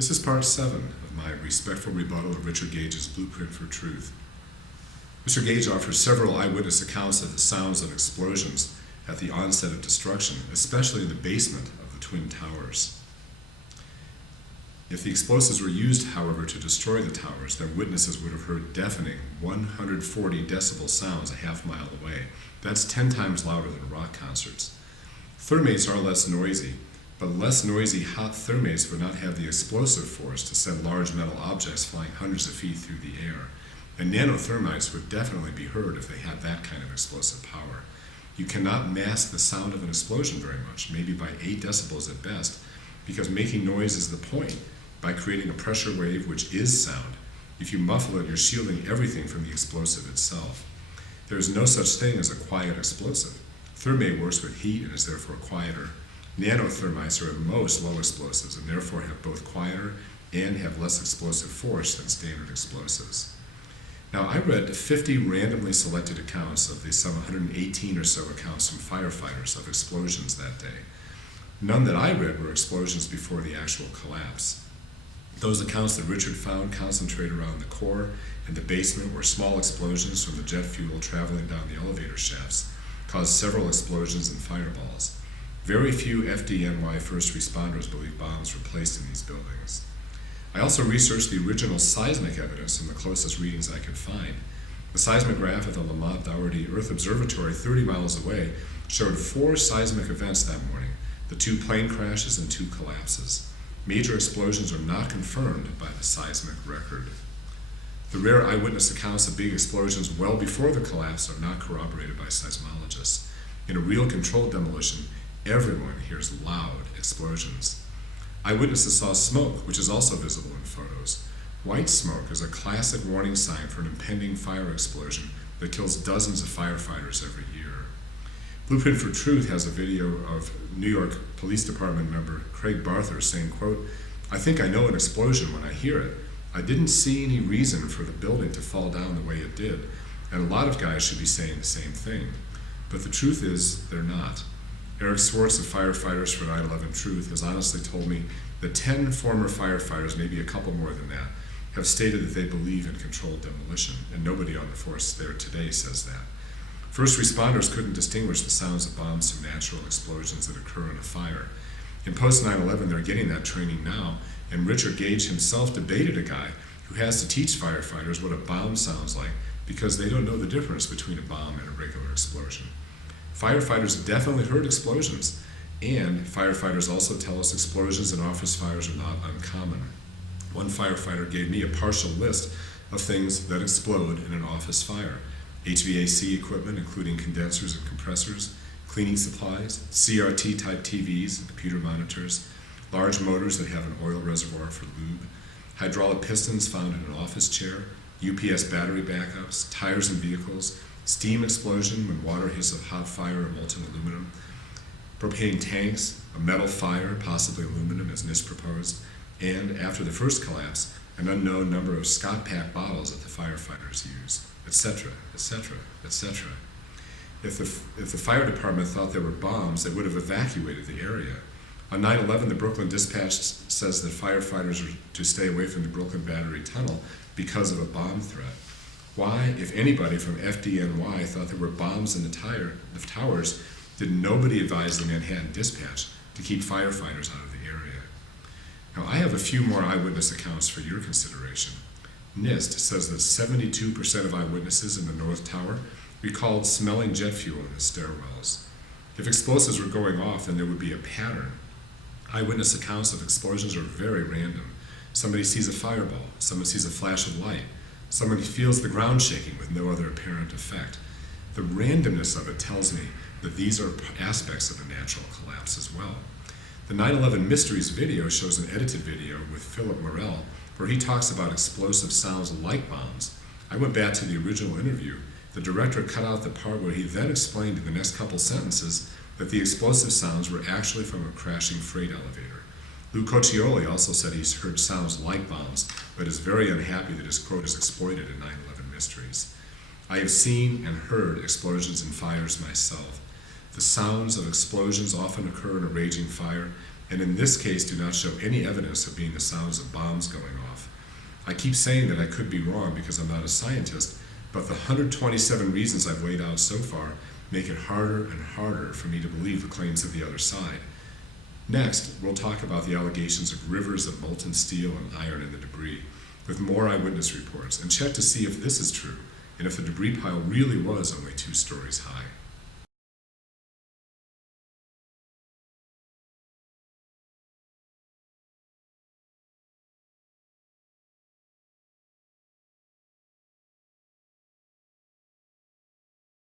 This is part 7 of my respectful rebuttal of Richard Gage's Blueprint for Truth. Mr. Gage offers several eyewitness accounts of the sounds of explosions at the onset of destruction, especially in the basement of the Twin Towers. If the explosives were used, however, to destroy the towers, then witnesses would have heard deafening 140 decibel sounds a half mile away. That's 10 times louder than rock concerts. Thermates are less noisy, but less noisy hot thermates would not have the explosive force to send large metal objects flying hundreds of feet through the air. And nanothermites would definitely be heard if they had that kind of explosive power. You cannot mask the sound of an explosion very much, maybe by 8 decibels at best, because making noise is the point. By creating a pressure wave, which is sound, if you muffle it, you're shielding everything from the explosive itself. There is no such thing as a quiet explosive. Thermate works with heat and is therefore quieter. Nanothermites are at most low explosives and therefore have both quieter and have less explosive force than standard explosives. Now, I read 50 randomly selected accounts of the some 118 or so accounts from firefighters of explosions that day. None that I read were explosions before the actual collapse. Those accounts that Richard found concentrate around the core and the basement, where small explosions from the jet fuel traveling down the elevator shafts caused several explosions and fireballs. Very few FDNY first responders believe bombs were placed in these buildings. I also researched the original seismic evidence from the closest readings I could find. The seismograph at the Lamont Doherty Earth Observatory 30 miles away showed 4 seismic events that morning, the 2 plane crashes and 2 collapses. Major explosions are not confirmed by the seismic record. The rare eyewitness accounts of big explosions well before the collapse are not corroborated by seismologists. In a real controlled demolition, everyone hears loud explosions. Eyewitnesses saw smoke, which is also visible in photos. White smoke is a classic warning sign for an impending fire explosion that kills dozens of firefighters every year. Blueprint for Truth has a video of New York Police Department member Craig Barther saying, quote, "I think I know an explosion when I hear it. I didn't see any reason for the building to fall down the way it did." And a lot of guys should be saying the same thing. But the truth is, they're not. Eric Swartz of Firefighters for 9/11 Truth has honestly told me that 10 former firefighters, maybe a couple more than that, have stated that they believe in controlled demolition, and nobody on the force there today says that. First responders couldn't distinguish the sounds of bombs from natural explosions that occur in a fire. In post 9/11, they're getting that training now, and Richard Gage himself debated a guy who has to teach firefighters what a bomb sounds like because they don't know the difference between a bomb and a regular explosion. Firefighters definitely heard explosions, and firefighters also tell us explosions and office fires are not uncommon. One firefighter gave me a partial list of things that explode in an office fire: HVAC equipment, including condensers and compressors, cleaning supplies, CRT-type TVs and computer monitors, large motors that have an oil reservoir for lube, hydraulic pistons found in an office chair, UPS battery backups, tires in vehicles, steam explosion when water hits a hot fire or molten aluminum, propane tanks, a metal fire, possibly aluminum as NIST proposed, and after the first collapse, an unknown number of Scott Pack bottles that the firefighters use, etc., etc., etc. If the fire department thought there were bombs, they would have evacuated the area. On 9/11, the Brooklyn Dispatch says that firefighters are to stay away from the Brooklyn Battery Tunnel because of a bomb threat. Why, if anybody from FDNY thought there were bombs in the towers, did nobody advise the Manhattan Dispatch to keep firefighters out of the area? Now, I have a few more eyewitness accounts for your consideration. NIST says that 72% of eyewitnesses in the North Tower recalled smelling jet fuel in the stairwells. If explosives were going off, then there would be a pattern. Eyewitness accounts of explosions are very random. Somebody sees a fireball, someone sees a flash of light, somebody feels the ground shaking with no other apparent effect. The randomness of it tells me that these are aspects of a natural collapse as well. The 9/11 Mysteries video shows an edited video with Philip Morell where he talks about explosive sounds like bombs. I went back to the original interview. The director cut out the part where he then explained in the next couple sentences that the explosive sounds were actually from a crashing freight elevator. Lou Coccioli also said he's heard sounds like bombs, but is very unhappy that his quote is exploited in 9/11 Mysteries. I have seen and heard explosions and fires myself. The sounds of explosions often occur in a raging fire, and in this case do not show any evidence of being the sounds of bombs going off. I keep saying that I could be wrong because I'm not a scientist, but the 127 reasons I've laid out so far make it harder and harder for me to believe the claims of the other side. Next, we'll talk about the allegations of rivers of molten steel and iron in the debris, with more eyewitness reports, and check to see if this is true, and if the debris pile really was only 2 stories high.